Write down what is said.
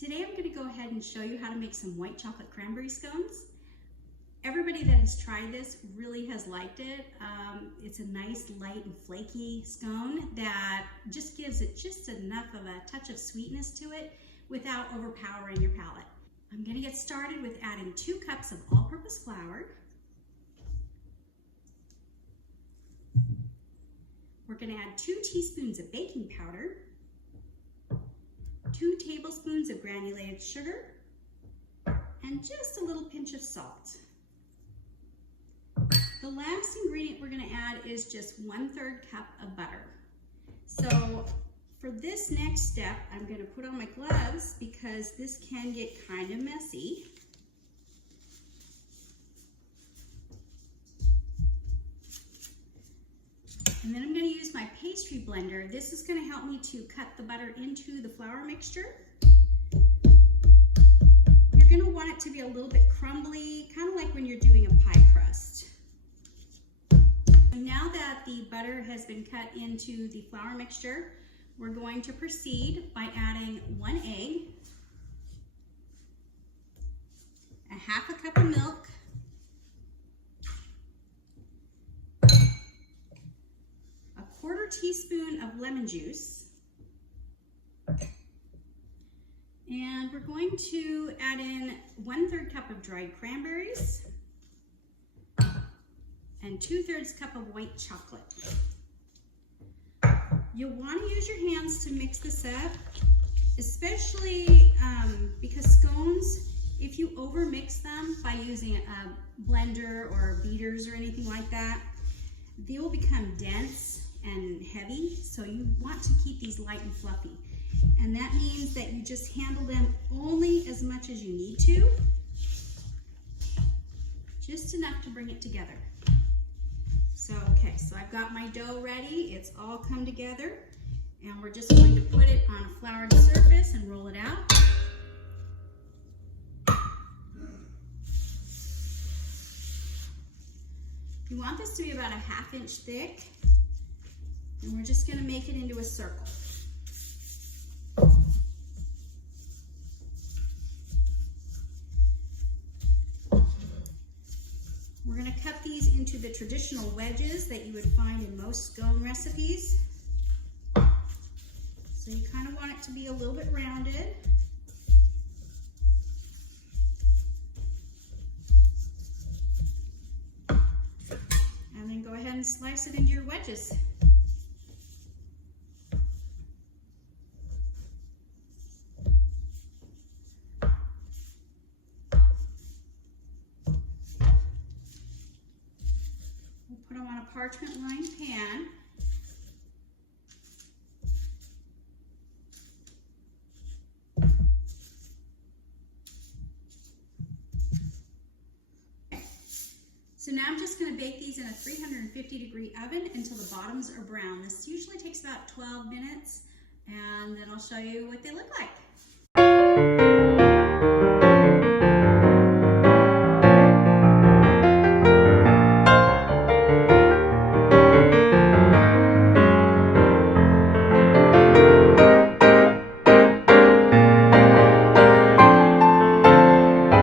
Today I'm going to go ahead and show you how to make some white chocolate cranberry scones. Everybody that has tried this really has liked it. It's a nice light and flaky scone that just gives it just enough of a touch of sweetness to it without overpowering your palate. I'm going to get started with adding 2 cups of all-purpose flour. We're going to add 2 teaspoons of baking powder, 2 tablespoons of granulated sugar, and just a little pinch of salt. The last ingredient we're going to add is just 1/3 cup of butter. So for this next step, I'm going to put on my gloves because this can get kind of messy. And then I'm going to use my pastry blender. This is going to help me to cut the butter into the flour mixture. You're going to want it to be a little bit crumbly, kind of like when you're doing a pie crust. Now that the butter has been cut into the flour mixture, we're going to proceed by adding 1 egg, 1/2 cup of milk, a 1/4 teaspoon of lemon juice, and we're going to add in 1/3 cup of dried cranberries, and 2/3 cup of white chocolate. You'll want to use your hands to mix this up, especially because scones, if you over mix them by using a blender or beaters or anything like that, they will become dense and heavy, so you want to keep these light and fluffy. And that means that you just handle them only as much as you need to, just enough to bring it together. So I've got my dough ready. It's all come together, and we're just going to put it on a floured surface and roll it out. You want this to be about 1/2 inch thick, and we're just going to make it into a circle. We're going to cut these into the traditional wedges that you would find in most scone recipes. So you kind of want it to be a little bit rounded. And then go ahead and slice it into your wedges. Put them on a parchment-lined pan. So now I'm just going to bake these in a 350-degree oven until the bottoms are brown. This usually takes about 12 minutes, and then I'll show you what they look like.